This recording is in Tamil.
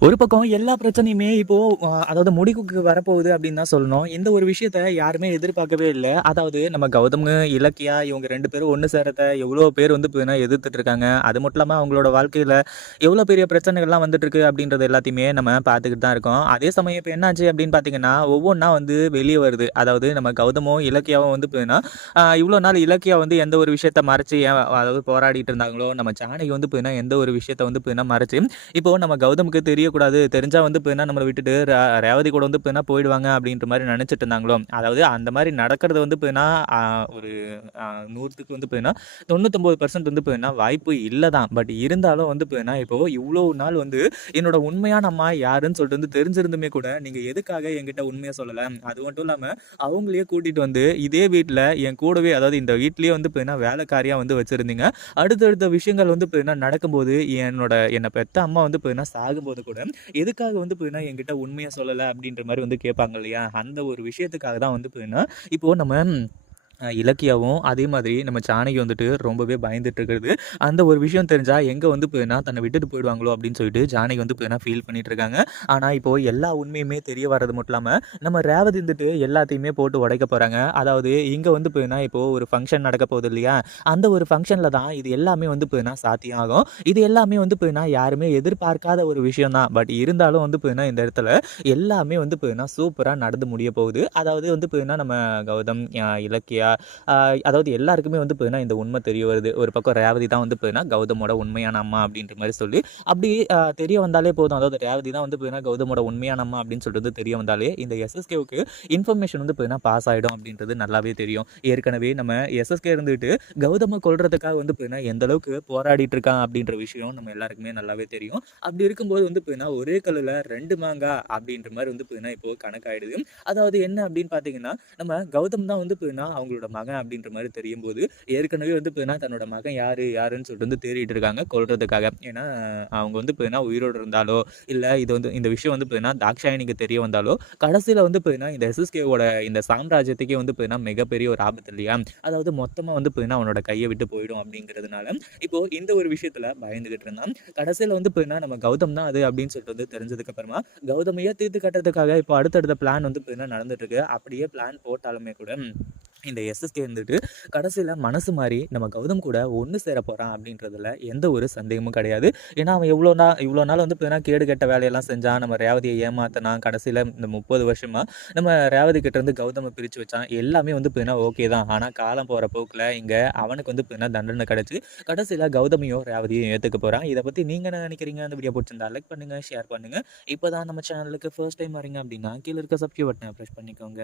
ஒரு பக்கம் எல்லா பிரச்சனையுமே இப்போ அதாவது முடிவுக்கு வரப்போகுது அப்படின்னு தான் சொல்லணும். இந்த ஒரு விஷயத்த யாருமே எதிர்பார்க்கவே இல்ல. அதாவது நம்ம கௌதம், இலக்கியா இவங்க 2 பேரும் ஒண்ணு சேரத்த எவ்வளோ பேர் வந்து பார்த்தீங்கன்னா எதிர்த்துட்டு இருக்காங்க. அது மட்டும் இல்லாம அவங்களோட வாழ்க்கையில எவ்வளோ பெரிய பிரச்சனைகள்லாம் வந்துட்டு இருக்கு அப்படின்றது எல்லாத்தையுமே நம்ம பார்த்துக்கிட்டு தான் இருக்கோம். அதே சமயம் இப்ப என்னாச்சு அப்படின்னு பார்த்தீங்கன்னா, ஒவ்வொன்னா வந்து வெளிய வருது. அதாவது நம்ம கௌதமும், இலக்கியாவும் வந்து பார்த்தீங்கன்னா, இவ்வளோ நாள் இலக்கியா வந்து எந்த ஒரு விஷயத்த மறைச்சு ஏன் அதாவது போராடிட்டு இருந்தாங்களோ, நம்ம ஜானகி வந்து பார்த்தீங்கன்னா எந்த ஒரு விஷயத்த வந்து பார்த்தீங்கன்னா மறைச்சு இப்போ நம்ம கௌதமுக்கு தெரியக்கூடாது. தெரிஞ்சா வந்து இப்ப நம்மள விட்டுட்டு ரேவதி கூட வந்து இப்ப போயிடுவாங்க அப்படின்ற மாரி நெனச்சுட்டு இருந்தாங்களோ, அதாவது அந்த மாரி நடக்கிறது வந்து இப்ப அ ஒரு 100க்கு வந்து 99% வந்து வாய்ப்பு இல்ல தான். பட் இருந்தாலும் வந்து இப்போ இவ்ளோ நாள் வந்து என்னோட உண்மையான அம்மா யாருன்னு சொல்லிட்டு வந்து தெரிஞ்சிருந்துமே கூட, நீங்க எதுக்காக என்கிட்ட உண்மைய சொல்லல? அது மட்டும் இல்லாம அவங்களையே கூட்டிட்டு வந்து இதே வீட்ல என் கூடவே அதாவது இந்த வீட்லயே வந்து வேலைக்காரியா வந்து வச்சிருந்தீங்க. அடுத்தடுத்த விஷயங்கள் வந்து நடக்கும்போது என்ன பெத்த அம்மா வந்து சாகும்போது கூட, எதுக்காக வந்து என்கிட்ட உண்மைய சொல்லல அப்படின்ற மாரி வந்து கேட்பாங்க இல்லையா? அந்த ஒரு விஷயத்துக்காக தான் வந்து இப்போ நம்ம இலக்கியாவும் அதே மாதிரி நம்ம ஜானகி வந்துட்டு ரொம்பவே பயந்துட்டு இருக்கிறது. அந்த ஒரு விஷயம் தெரிஞ்சா எங்க வந்து தன்னை விட்டுட்டு போயிடுவாங்களோ அப்படின்னு சொல்லிட்டு ஜானகி வந்து ஃபீல் பண்ணிட்டு இருக்காங்க. ஆனா இப்போ எல்லா உண்மையுமே தெரிய வர்றது மட்டும் இல்லாம, நம்ம ரேவதி வந்துட்டு எல்லாத்தையுமே போட்டு உடைக்க போறாங்க. அதாவது இங்க வந்து இப்போ ஒரு ஃபங்ஷன் நடக்க போகுது இல்லையா? அந்த ஒரு ஃபங்ஷன்ல தான் இது எல்லாமே வந்து சாத்தியம் ஆகும். இது எல்லாமே வந்து யாருமே எதிர்பார்க்காத ஒரு விஷயம் தான். பட் இருந்தாலும் வந்து இந்த இடத்துல எல்லாமே வந்து சூப்பரா நடந்து முடிய போகுது. அதாவது வந்து நம்ம கௌதம், இலக்கியா அ அதாவது எல்லாருக்குமே வந்து இந்த உண்மை தெரிய வருது. ஒரு பக்கம் ரேவதி தான் வந்து கௌதமோட உண்மையான அம்மா அப்படின்ற மாரி சொல்லி, அப்படி தெரிய வந்தாலே போதும். அதாவது ரேவதி தான் வந்து கௌதமோட உண்மையான அம்மா அப்படின்னு சொல்லிட்டு வந்து தெரிய வந்தாலே, இந்த எஸ்எஸ்கேவுக்கு இன்ஃபர்மேஷன் வந்து பாஸ் ஆயிடும் அப்படின்றது நல்லாவே தெரியும். ஏற்கனவே நம்ம எஸ்எஸ்கே இருந்துட்டு கௌதம கொல்றதுக்காக வந்து எந்த அளவுக்கு போராடிட்டு இருக்கான் அப்படின்ற விஷயம் நம்ம எல்லாருக்குமே நல்லாவே தெரியும். அப்படி இருக்கும்போது வந்து ஒரே கல்லுல 2 மாங்கா அப்படின்ற மாரி வந்து இப்போ கணக்காயிடுது. அதாவது என்ன அப்படின்னு பார்த்தீங்கன்னா, நம்ம கௌதம் தான் வந்து அவங்களோட மகன் அப்படின்ற மாரி தெரியும்போது, ஏற்கனவே வந்து தன்னோட மகன் யாருன்னு சொல்லிட்டு வந்து தேடிட்டு இருக்காங்க கொல்றதுக்காக. ஏன்னா, அவங்க வந்து உயிரோடு இருந்தாலோ, இல்ல இது வந்து இந்த விஷயம் வந்து தாக்ஷாயணிக்கு தெரிய வந்தாலோ, கடைசியில வந்து இந்த எஸ்எஸ்கேவோட இந்த சாம்ராஜ்யத்துக்கே வந்து மிகப்பெரிய ஒரு ஆபத்து இல்லையா? அதாவது மொத்தமா வந்து அவனோட கைய விட்டு போயிடும் அப்படிங்கிறதுனால, இப்போ இந்த ஒரு விஷயத்துல பயந்துகிட்டு இருந்தான். கடைசியில வந்து நம்ம கௌதம் தான் அது அப்படின்னு சொல்லிட்டு வந்து தெரிஞ்சதுக்கு அப்புறமா, கௌதமையே தீர்த்து கட்டுறதுக்காக இப்போ அடுத்தடுத்த பிளான் வந்து நடந்துட்டு இருக்கு. அப்படியே பிளான் போட்டாலுமே கூட இந்த எஸ்எஸ்கே இருந்துட்டு கடைசியில மனசு மாறி நம்ம கௌதம் கூட ஒண்ணு சேர போறான் அப்படின்றதுல எந்த ஒரு சந்தேகமும் கிடையாது. ஏன்னா அவன் இவ்வளோ நாள் வந்து கேடு கெட்ட வேலையெல்லாம் செஞ்சான். நம்ம ரேவதியை ஏமாத்தினான். கடைசியில இந்த 30 வருஷமா நம்ம ரேவதி கிட்ட இருந்து கௌதம பிரிச்சு வச்சான். எல்லாமே வந்து ஓகே தான். ஆனா காலம் போற போக்குல இங்க அவனுக்கு வந்து தண்டனை கிடைச்சு கடைசியில கௌதமியும் ரேவதியும் ஏத்துக்க போறான். இதை பத்தி நீங்க என்ன நினைக்கிறீங்க? அந்த வீடியோ பிடிச்சிருந்தா லைக் பண்ணுங்க, ஷேர் பண்ணுங்க. இப்பதான் நம்ம சேனலுக்கு ஃபர்ஸ்ட் டைம் வரீங்க அப்படின்னா கீழே இருக்க சப்ஸ்கிரைப் பட்டனை பிரஸ் பண்ணிக்கோங்க.